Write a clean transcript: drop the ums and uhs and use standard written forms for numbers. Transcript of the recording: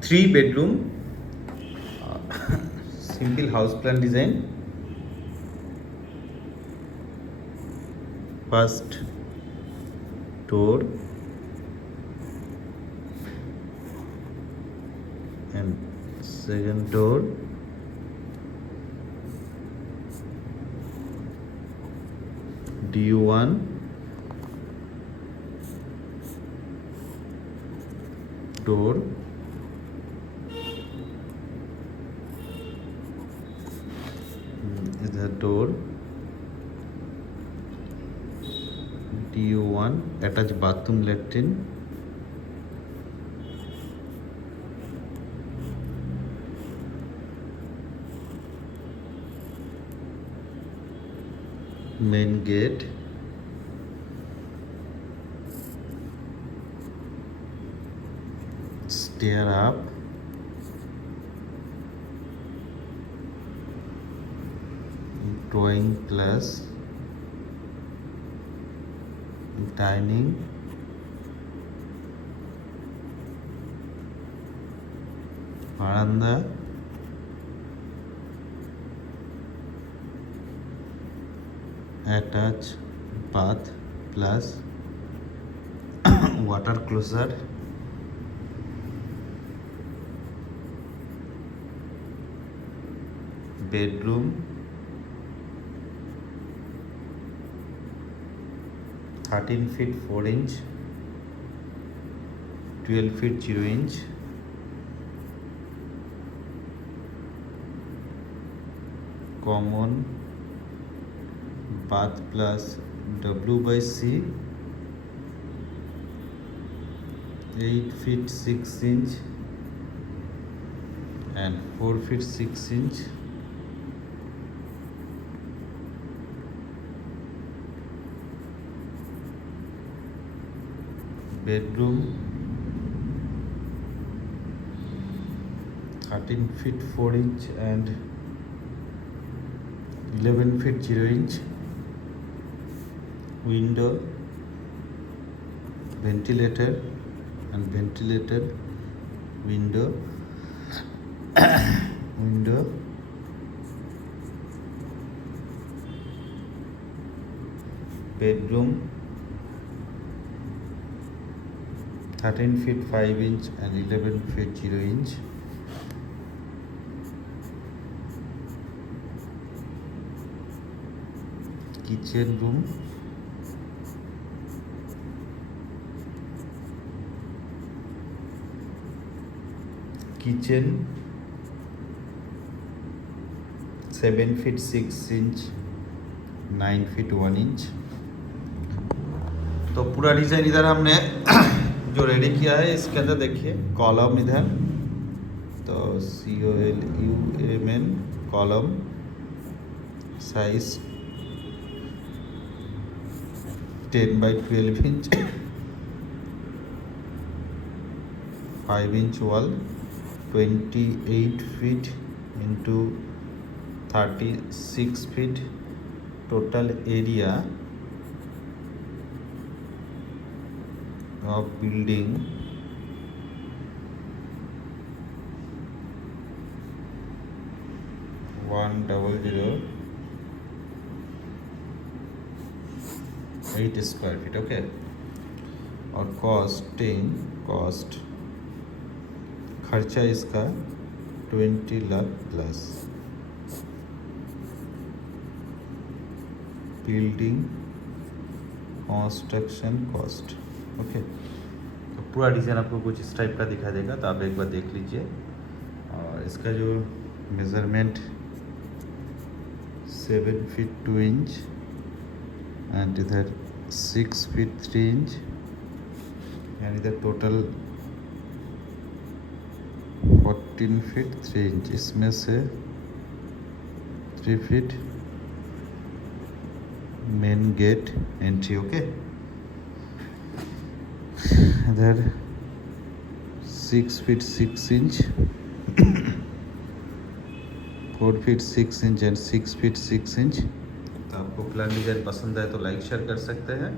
3 bedroom, simple house plan design. First door and second door. D1, door, is the door. D1, attached bathroom, latrine. Main gate. Stair up. Drawing plus dining. Veranda. Attach bath plus water closet. Bedroom. 13 feet 4 inch, 12 feet 0 inch. Common bath plus W/C, 8 feet 6 inch and 4 feet 6 inch. Bedroom 13 feet 4 inch and 11 feet 0 inch. Window, ventilator and ventilator window. Window. Bedroom 13 feet 5 inch and 11 feet 0 inch. Kitchen room. Kitchen 7 feet 6 inch, 9 feet 1 inch. तो पूरा design इधर हमने जो ready किया है, इसके अंदर देखिए कॉलम इधर, तो COLUMN column, size 10/12 inch, 5 inch wall, 28 feet into 36 feet. Total area of building 1,008 square feet. Okay, और कॉस्ट खर्चा इसका 20 lakh plus. Building construction cost. Okay, तो पूरा डिज़ाइन आपको कुछ इस टाइप का दिखा देगा, तो आप एक बार देख लीजिए. और इसका जो मेज़रमेंट 7 feet 2 inch एंड इधर 6 feet 3 inch एंड इधर टोटल 14 feet 3 inch. इसमें से 3 feet main gate entry. Okay, इधर 6 feet 6 inch, 4 feet 6 inch and 6 feet 6 inch. तो आपको प्लान डिज़ाइन पसंद आए तो लाइक शेयर कर सकते हैं.